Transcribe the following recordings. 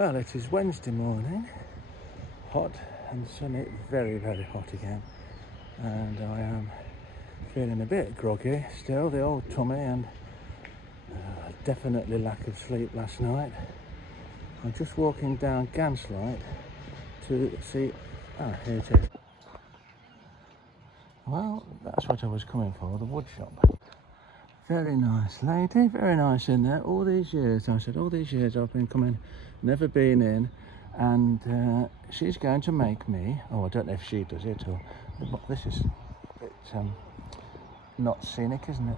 Well, it is Wednesday morning, hot and sunny, very, very hot again, and I am feeling a bit groggy still, the old tummy, and definitely lack of sleep last night. I'm just walking down Gaslight to see, here it is. Well, that's what I was coming for, the wood shop. Very nice lady, very nice in there. All these years, I said, all these years I've been coming, never been in, and she's going to make me, I don't know if she does it or, this is, it's not Scenic, isn't it?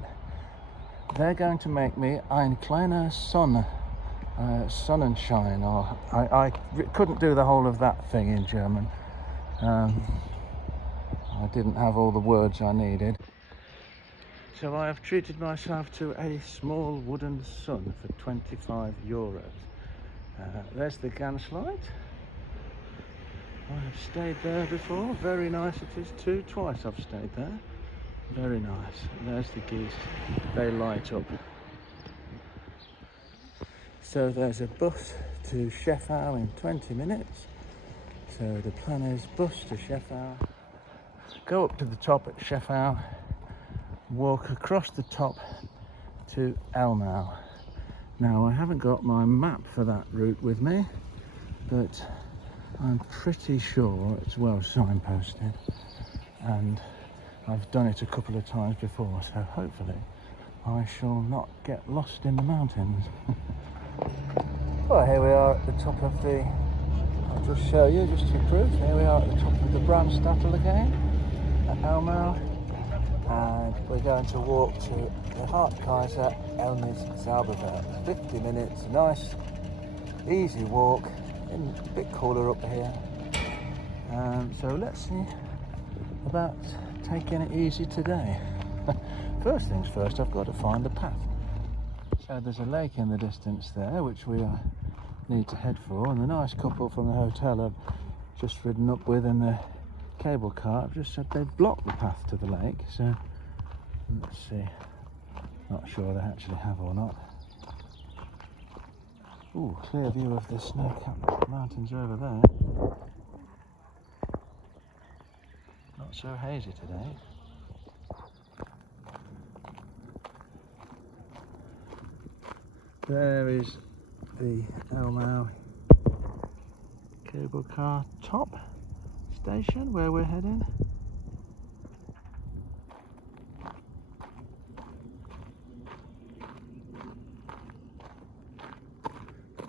They're going to make me ein kleiner Sonnenschein, or I couldn't do the whole of that thing in German. I didn't have all the words I needed. So I have treated myself to a small wooden sun for €25. There's the Gaslight. I have stayed there before. Very nice it is too. Twice I've stayed there. Very nice. There's the geese. They light up. So there's a bus to Scheffau in 20 minutes. So the plan is bus to Scheffau. Go up to the top at Scheffau. Walk across the top to Ellmau. Now I haven't got my map for that route with me, but I'm pretty sure it's well signposted, and I've done it a couple of times before, so hopefully I shall not get lost in the mountains. Well, here we are at the top of the, I'll just show you just to prove, here we are at the top of the Brandstattel again at Ellmau. And we're going to walk to the Hartkaiser Elmis Zauberwerk. 50 minutes, nice, easy walk, a bit cooler up here. So let's see about taking it easy today. First things first, I've got to find the path. So there's a lake in the distance there, which we need to head for, and the nice couple from the hotel I've just ridden up with in the cable car have just said they've blocked the path to the lake, so let's see. Not sure they actually have or not. Ooh, clear view of the snow-capped mountains over there. Not so hazy today. There is the Ellmau cable car top station where we're heading.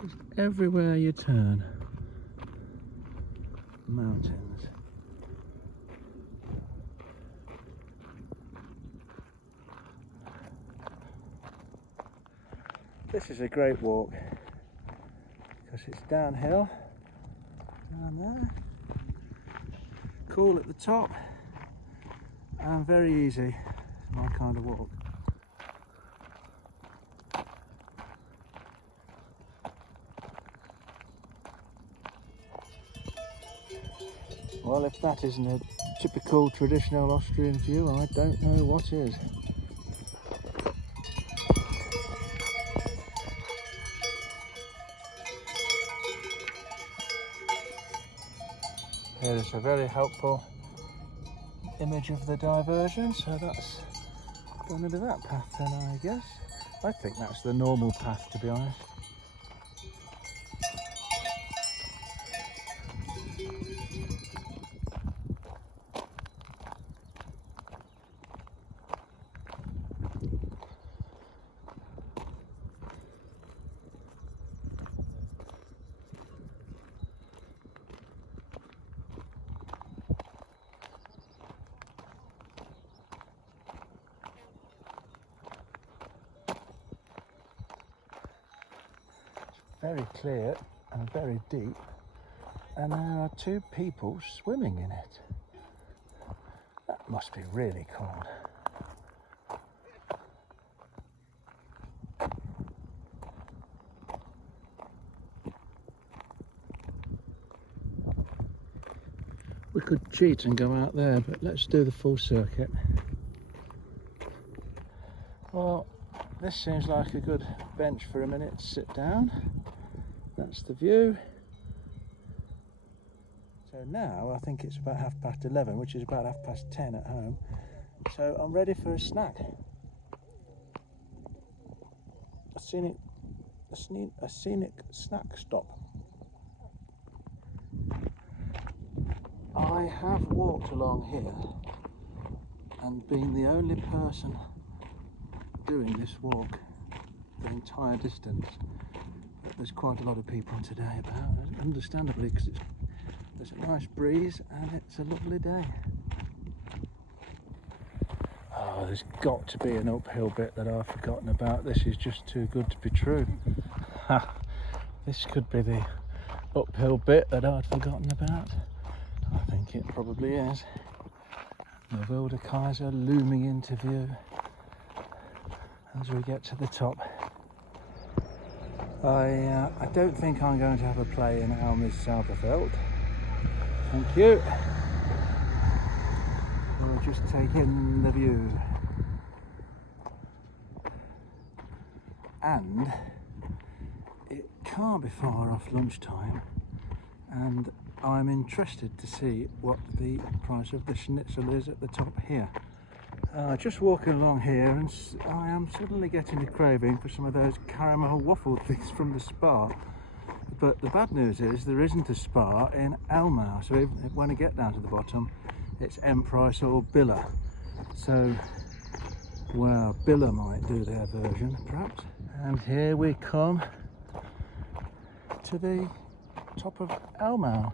Just everywhere you turn, mountains. This is a great walk because it's downhill, down there. Cool at the top and very easy. It's my kind of walk. Well, if that isn't a typical traditional Austrian view, I don't know what is. Here is a very helpful image of the diversion, so that's going to be that path then, I guess. I think that's the normal path, to be honest. Very clear and very deep, and there are two people swimming in it. That must be really cold. We could cheat and go out there, but let's do the full circuit. Well, this seems like a good bench for a minute to sit down. That that's the view. So now I think it's about 11:30, which is about 10:30 at home. So I'm ready for a snack. A scenic snack stop. I have walked along here and been the only person doing this walk the entire distance. But there's quite a lot of people today about, understandably, because there's a nice breeze and it's a lovely day. Oh, there's got to be an uphill bit that I've forgotten about. This is just too good to be true. This could be the uphill bit that I'd forgotten about. I think it probably is. The Wilde Kaiser looming into view as we get to the top. I don't think I'm going to have a play in Ellmau's Zauberfeld. Thank you. We'll just take in the view. And it can't be far off lunchtime, and I'm interested to see what the price of the schnitzel is at the top here. Just walking along here, and I am suddenly getting a craving for some of those caramel waffle things from the spa. But the bad news is there isn't a spa in Ellmau, so even when I get down to the bottom, it's M price or Billa. So, well, Billa might do their version, perhaps. And here we come to the top of Ellmau.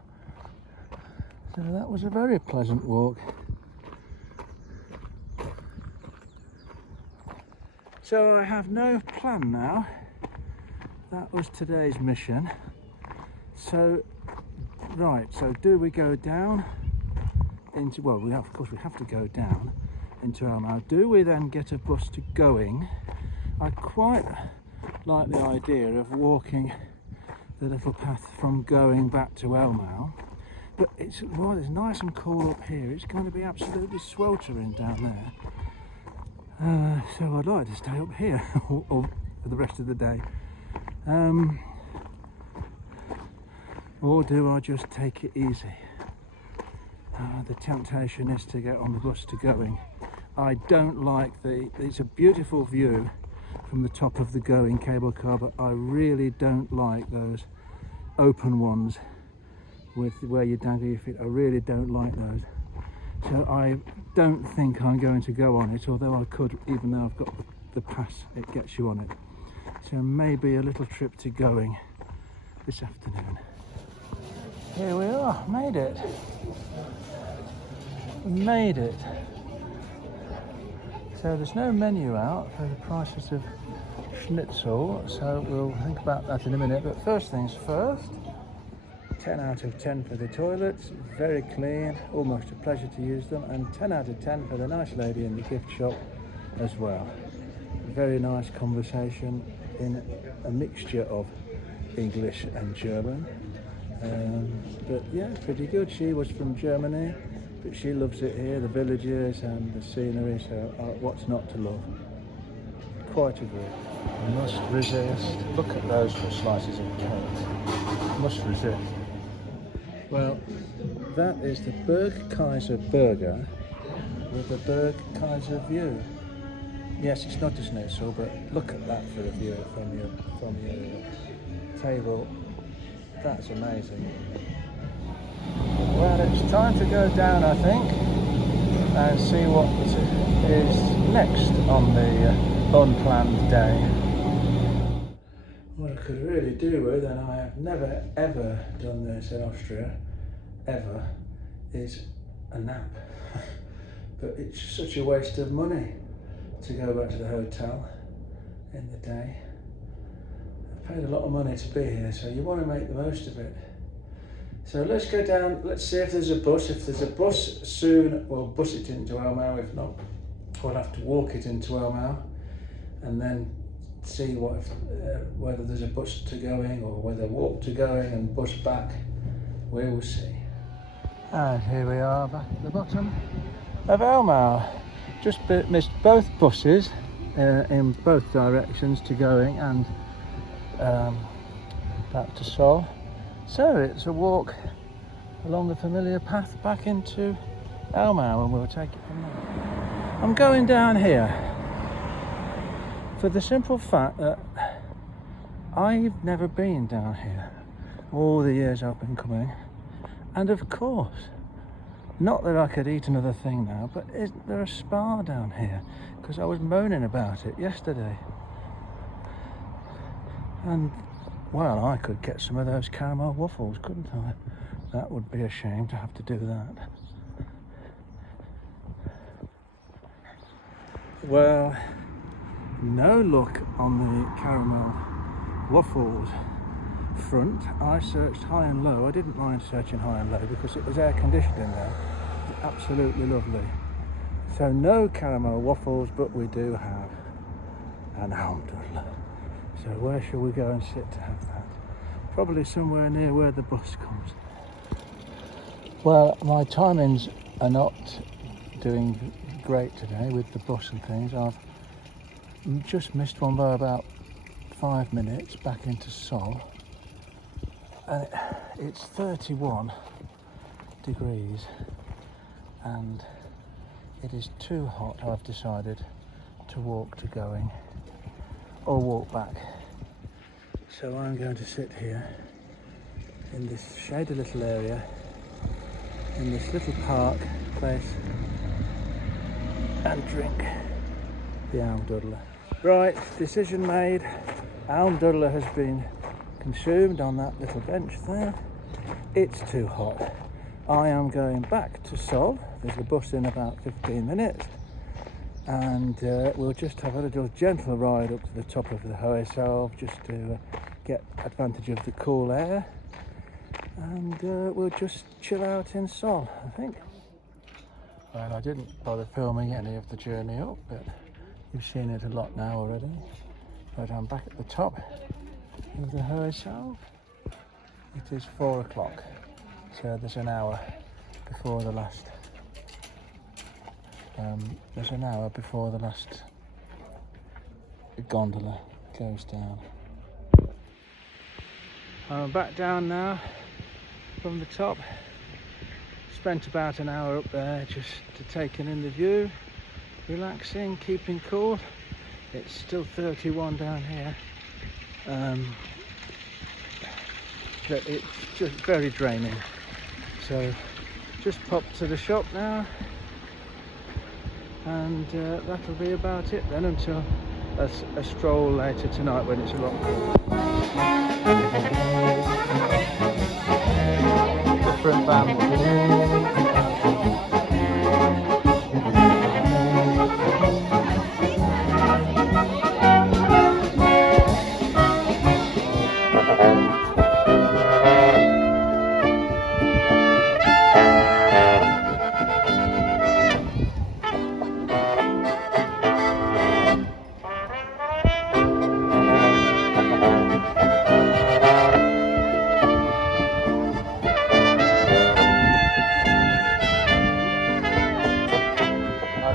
So that was a very pleasant walk. So I have no plan now. That was today's mission. So, right, so do we go down into, well, of course we have to go down into Ellmau. Do we then get a bus to Going? I quite like the idea of walking the little path from Going back to Ellmau, but it's nice and cool up here. It's going to be absolutely sweltering down there. So I'd like to stay up here or for the rest of the day. Or do I just take it easy? The temptation is to get on the bus to Going. I don't like it's a beautiful view from the top of the Going cable car, but I really don't like those open ones with where you dangle your feet. I really don't like those. So I don't think I'm going to go on it, although I could, even though I've got the pass, it gets you on it. So maybe a little trip to Going this afternoon. Here we are, made it. Made it. So there's no menu out for the prices of schnitzel, so we'll think about that in a minute. But first things first, 10 out of 10 for the toilets, very clean, almost a pleasure to use them, and 10 out of 10 for the nice lady in the gift shop as well. Very nice conversation in a mixture of English and German. But yeah, pretty good. She was from Germany, but she loves it here, the villages and the scenery, so what's not to love? Quite agree. Must resist. Look at those for slices of cake. Must resist. Well, that is the Berg Kaiser burger with the Berg Kaiser view. Yes, it's not a schnitzel, but look at that for a view from your table. That's amazing. Well, it's time to go down, I think, and see what is next on the unplanned day. What I could really do with, and I have never ever done this in Austria, ever, is a nap. But it's such a waste of money to go back to the hotel in the day. I've paid a lot of money to be here, so you want to make the most of it. So let's go down, let's see if there's a bus. If there's a bus soon, we'll bus it into Ellmau. If not, we'll have to walk it into Ellmau and then see whether there's a bus to Going or whether walk to Going and bus back. We will see. And here we are back at the bottom of Ellmau. Just missed both buses in both directions to Going and back to Sol. So it's a walk along the familiar path back into Ellmau, and we'll take it from there. I'm going down here for the simple fact that I've never been down here all the years I've been coming, and of course, not that I could eat another thing now, but isn't there a spa down here? Because I was moaning about it yesterday. And, well, I could get some of those caramel waffles, couldn't I? That would be a shame to have to do that. Well, no luck on the caramel waffles front. I searched high and low. I didn't mind searching high and low because it was air conditioned in there. Absolutely lovely. So no caramel waffles, but we do have an almdudler. So where shall we go and sit to have that? Probably somewhere near where the bus comes. Well, my timings are not doing great today with the bus and things. I've just missed one by about 5 minutes back into Sol, and it's 31 degrees and it is too hot. I've decided to walk to going or walk back, so I'm going to sit here in this shady little area in this little park place and drink the almdudler. Right, decision made. Almdudler has been consumed on that little bench there. It's too hot. I am going back to Sol. There's a bus in about 15 minutes, and we'll just have a little gentle ride up to the top of the Hohe just to get advantage of the cool air, and we'll just chill out in Sol, I think. Well, I didn't bother filming any of the journey up, but you've seen it a lot now already. But I'm back at the top of the Hohe. It is 4 o'clock, so there's an hour before the last. Gondola goes down. I'm back down now from the top. Spent about an hour up there just to taking in the view, relaxing, keeping cool. It's still 31 down here, but it's just very draining. So just popped to the shop now, and that'll be about it then until a stroll later tonight when it's a lot cooler. Different band.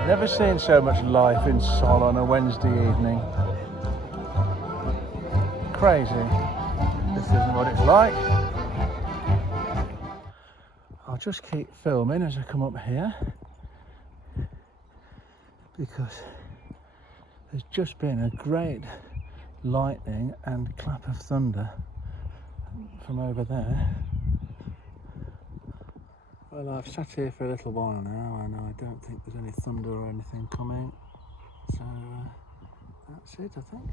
Never seen so much life in Sol on a Wednesday evening. Crazy. This isn't what it's like. I'll just keep filming as I come up here, because there's just been a great lightning and clap of thunder from over there. Well, I've sat here for a little while now, and I don't think there's any thunder or anything coming, so that's it, I think.